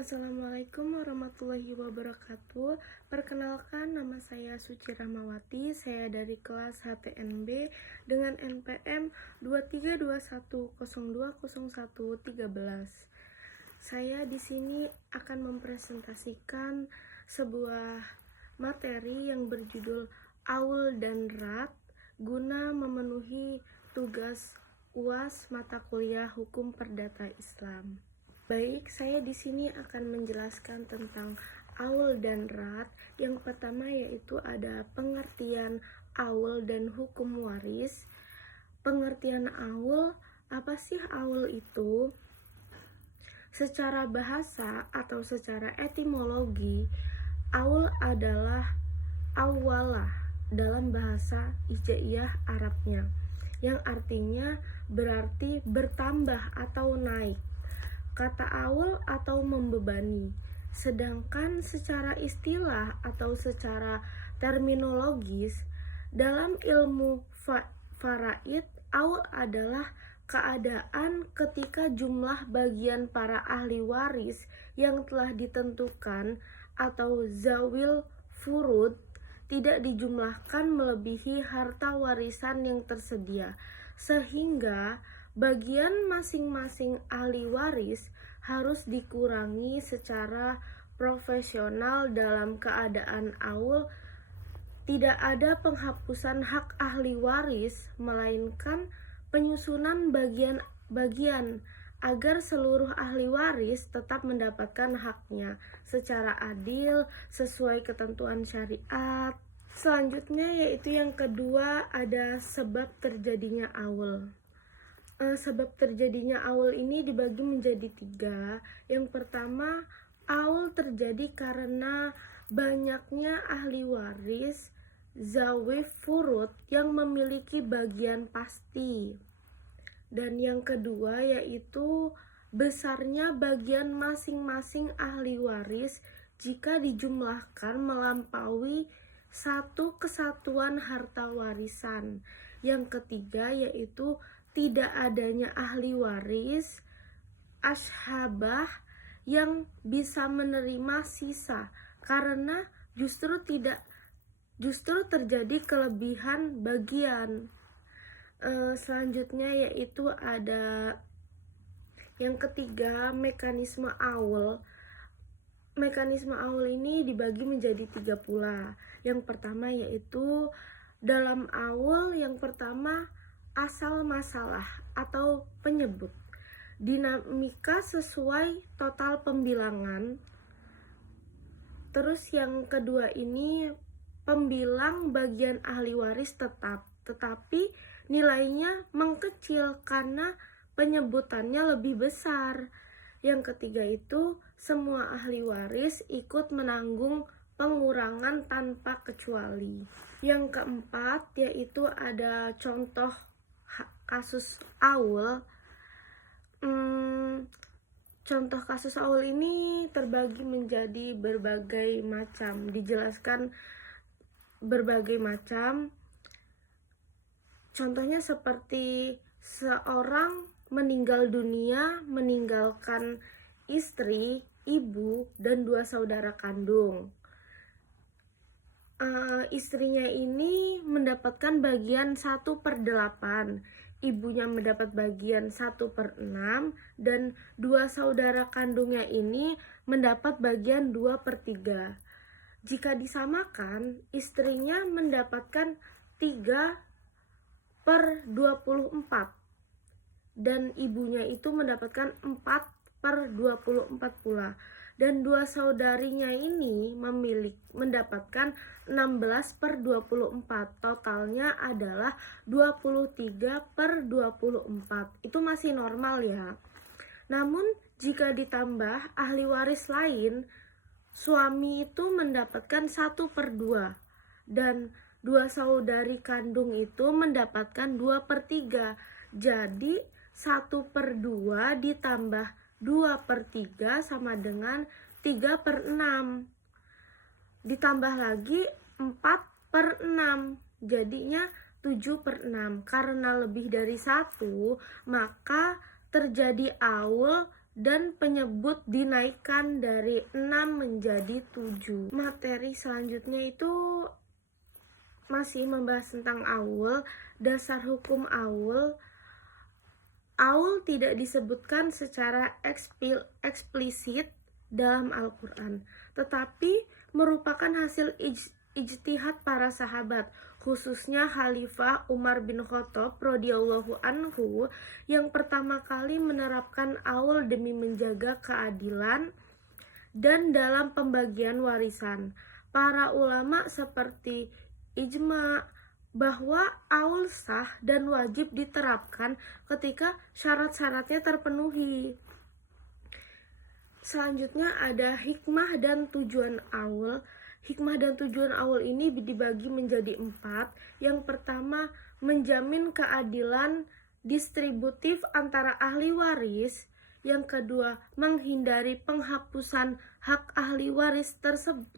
Assalamualaikum warahmatullahi wabarakatuh. Perkenalkan, nama saya Suci Rahmawati. Saya dari kelas HTNB dengan NPM 2321020113. Saya di sini akan mempresentasikan sebuah materi yang berjudul Aul dan Rat guna memenuhi tugas UAS mata kuliah Hukum Perdata Islam. Baik, saya di sini akan menjelaskan tentang aul dan rat. Yang pertama yaitu ada pengertian aul dan hukum waris. Pengertian aul, apa sih aul itu? Secara bahasa atau secara etimologi, aul adalah awalah dalam bahasa Hijaiyah Arabnya, yang artinya berarti bertambah atau naik. Kata aul atau membebani. Sedangkan secara istilah atau secara terminologis dalam ilmu faraid, aul adalah keadaan ketika jumlah bagian para ahli waris yang telah ditentukan atau zawil furud tidak dijumlahkan melebihi harta warisan yang tersedia, sehingga bagian masing-masing ahli waris harus dikurangi secara profesional. Dalam keadaan aul, tidak ada penghapusan hak ahli waris, melainkan penyusunan bagian-bagian agar seluruh ahli waris tetap mendapatkan haknya secara adil sesuai ketentuan syariat. Selanjutnya yaitu yang kedua, ada sebab terjadinya aul. Sebab terjadinya aul ini dibagi menjadi 3. Yang pertama, aul terjadi karena banyaknya ahli waris zawi furud yang memiliki bagian pasti. Dan yang kedua yaitu besarnya bagian masing-masing ahli waris jika dijumlahkan melampaui satu kesatuan harta warisan. Yang ketiga yaitu tidak adanya ahli waris ashabah yang bisa menerima sisa, karena justru terjadi kelebihan bagian. Selanjutnya yaitu ada yang ketiga, mekanisme aul. Mekanisme aul ini dibagi menjadi 3 pula. Yang pertama yaitu dalam aul, yang pertama asal masalah atau penyebut, dinamika sesuai total pembilangan. Terus yang kedua ini pembilang bagian ahli waris tetap, tetapi nilainya mengkecil karena penyebutannya lebih besar. Yang ketiga itu semua ahli waris ikut menanggung pengurangan tanpa kecuali. Yang keempat yaitu ada contoh kasus aul. Contoh kasus aul ini terbagi menjadi berbagai macam, dijelaskan berbagai macam. Contohnya seperti seorang meninggal dunia meninggalkan istri, ibu, dan 2 saudara kandung. Istrinya ini mendapatkan bagian 1/8, ibunya mendapat bagian 1/6, dan 2 saudara kandungnya ini mendapat bagian 2/3. Jika disamakan, istrinya mendapatkan 3/24 dan ibunya itu mendapatkan 4/24 pula. Dan 2 saudarinya ini mendapatkan 16/24. Totalnya adalah 23/24. Itu masih normal ya. Namun jika ditambah ahli waris lain, suami itu mendapatkan 1/2 dan 2 saudari kandung itu mendapatkan 2/3. Jadi 1/2 ditambah 2/3 sama dengan 3/6. Ditambah lagi 4/6, jadinya 7/6. Karena lebih dari 1, maka terjadi aul dan penyebut dinaikkan dari 6 menjadi 7. Materi selanjutnya itu masih membahas tentang aul, dasar hukum aul. Aul tidak disebutkan secara eksplisit dalam Al-Quran, tetapi merupakan hasil ijtihad para sahabat, khususnya Khalifah Umar bin Khattab radhiyallahu anhu yang pertama kali menerapkan aul demi menjaga keadilan dan dalam pembagian warisan. Para ulama seperti ijma bahwa aul sah dan wajib diterapkan ketika syarat-syaratnya terpenuhi. Selanjutnya ada hikmah dan tujuan aul. Hikmah dan tujuan aul ini dibagi menjadi 4. Yang pertama, menjamin keadilan distributif antara ahli waris. Yang kedua, menghindari penghapusan hak ahli waris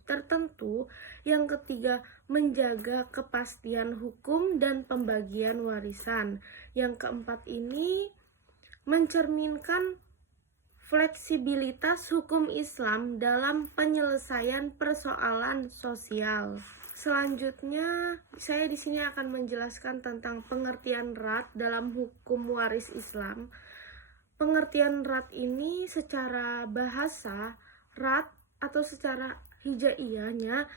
tertentu. Yang ketiga, menjaga kepastian hukum dan pembagian warisan. Yang keempat ini mencerminkan fleksibilitas hukum Islam dalam penyelesaian persoalan sosial. Selanjutnya, saya di sini akan menjelaskan tentang pengertian rat dalam hukum waris Islam. Pengertian rat ini secara bahasa, rat atau secara hijaiyahnya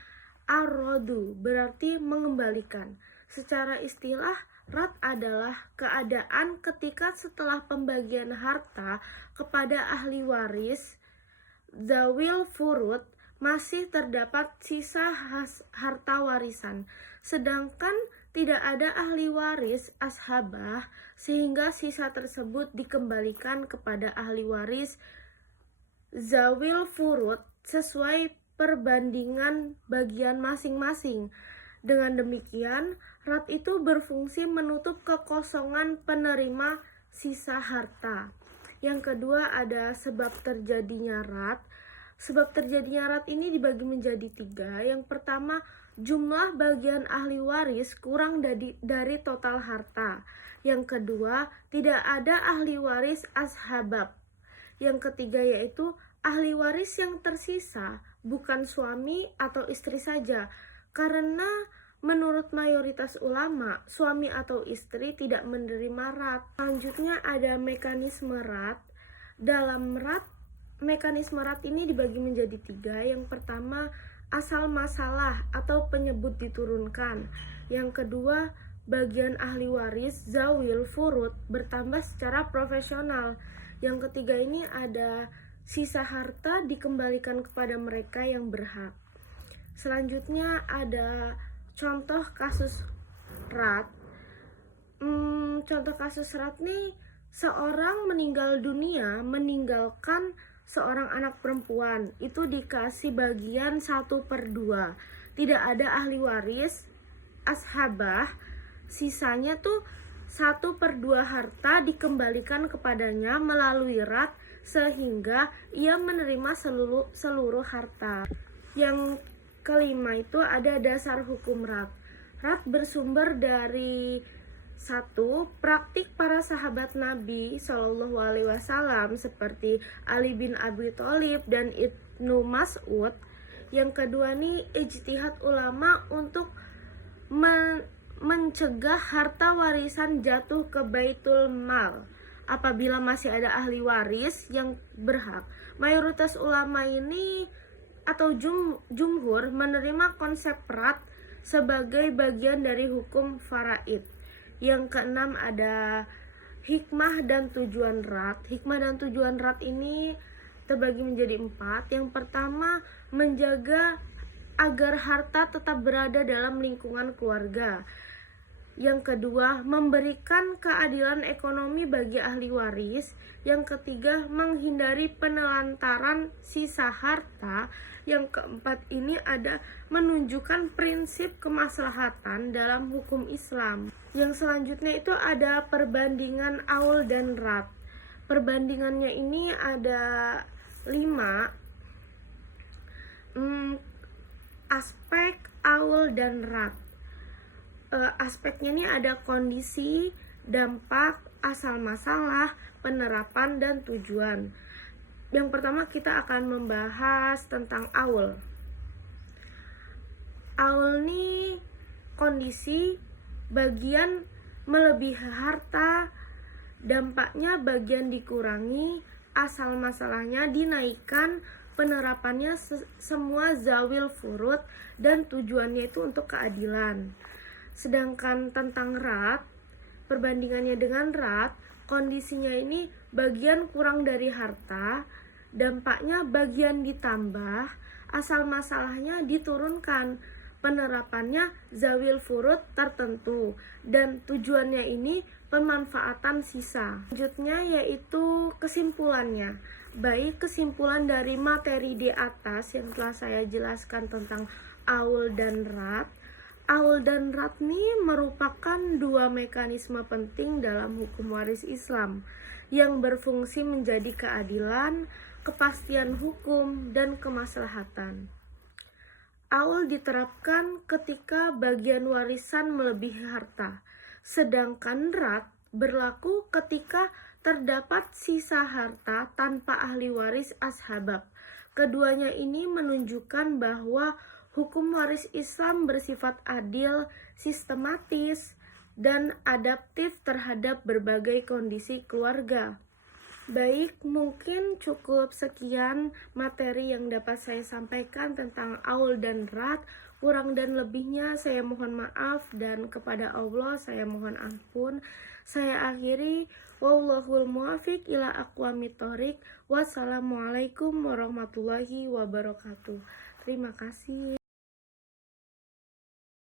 ar-rodu berarti mengembalikan. Secara istilah, rat adalah keadaan ketika setelah pembagian harta kepada ahli waris, zawil furud, masih terdapat sisa harta warisan, sedangkan tidak ada ahli waris ashabah, sehingga sisa tersebut dikembalikan kepada ahli waris zawil furud sesuai perbandingan bagian masing-masing. Dengan demikian, rat itu berfungsi menutup kekosongan penerima sisa harta. Yang kedua ada sebab terjadinya rat. Sebab terjadinya rat ini dibagi menjadi 3. Yang pertama, jumlah bagian ahli waris kurang dari total harta. Yang kedua, tidak ada ahli waris ashabab. Yang ketiga yaitu ahli waris yang tersisa bukan suami atau istri saja, karena menurut mayoritas ulama, suami atau istri tidak menerima rat. Selanjutnya ada mekanisme rat. Dalam rat, mekanisme rat ini dibagi menjadi 3. Yang pertama, asal masalah atau penyebut diturunkan. Yang kedua, bagian ahli waris zawil furud bertambah secara profesional. Yang ketiga ini ada sisa harta dikembalikan kepada mereka yang berhak. Selanjutnya ada contoh kasus rat. Contoh kasus rat nih, seorang meninggal dunia meninggalkan seorang anak perempuan, itu dikasih bagian 1/2. Tidak ada ahli waris ashabah, sisanya tuh 1/2 harta dikembalikan kepadanya melalui rat, sehingga ia menerima seluruh harta. Yang kelima itu ada dasar hukum rat. Rat bersumber dari 1. Praktik para sahabat Nabi Shallallahu Alaihi Wasallam seperti Ali bin Abi Thalib dan Ibnu Mas'ud. Yang kedua nih, ijtihad ulama untuk mencegah harta warisan jatuh ke baitul mal apabila masih ada ahli waris yang berhak. Mayoritas ulama ini atau jumhur menerima konsep rat sebagai bagian dari hukum faraid. Yang keenam ada hikmah dan tujuan rat. Hikmah dan tujuan rat ini terbagi menjadi 4. Yang pertama, menjaga agar harta tetap berada dalam lingkungan keluarga. Yang kedua, memberikan keadilan ekonomi bagi ahli waris. Yang ketiga, menghindari penelantaran sisa harta. Yang keempat ini ada menunjukkan prinsip kemaslahatan dalam hukum Islam. Yang selanjutnya itu ada perbandingan aul dan rat. Perbandingannya ini ada 5 aspek aul dan rat. Aspeknya ini ada kondisi, dampak, asal masalah, penerapan, dan tujuan. Yang pertama kita akan membahas tentang aul. Aul ini kondisi bagian melebihi harta, dampaknya bagian dikurangi, asal masalahnya dinaikkan, penerapannya semua zawil furud, dan tujuannya itu untuk keadilan. Sedangkan tentang rat, perbandingannya dengan rat, kondisinya ini bagian kurang dari harta, dampaknya bagian ditambah, asal masalahnya diturunkan, penerapannya zawil furud tertentu, dan tujuannya ini pemanfaatan sisa. Selanjutnya yaitu kesimpulannya. Baik kesimpulan dari materi di atas yang telah saya jelaskan tentang aul dan rat. Aul dan rat ini merupakan dua mekanisme penting dalam hukum waris Islam yang berfungsi menjadi keadilan, kepastian hukum, dan kemaslahatan. Aul diterapkan ketika bagian warisan melebihi harta, sedangkan rat berlaku ketika terdapat sisa harta tanpa ahli waris ashabab. Keduanya ini menunjukkan bahwa hukum waris Islam bersifat adil, sistematis, dan adaptif terhadap berbagai kondisi keluarga. Baik, mungkin cukup sekian materi yang dapat saya sampaikan tentang aul dan rat. Kurang dan lebihnya saya mohon maaf, dan kepada Allah saya mohon ampun. Saya akhiri, wallahul muwaffiq ila aqwamit thoriq. Wassalamualaikum warahmatullahi wabarakatuh. Terima kasih.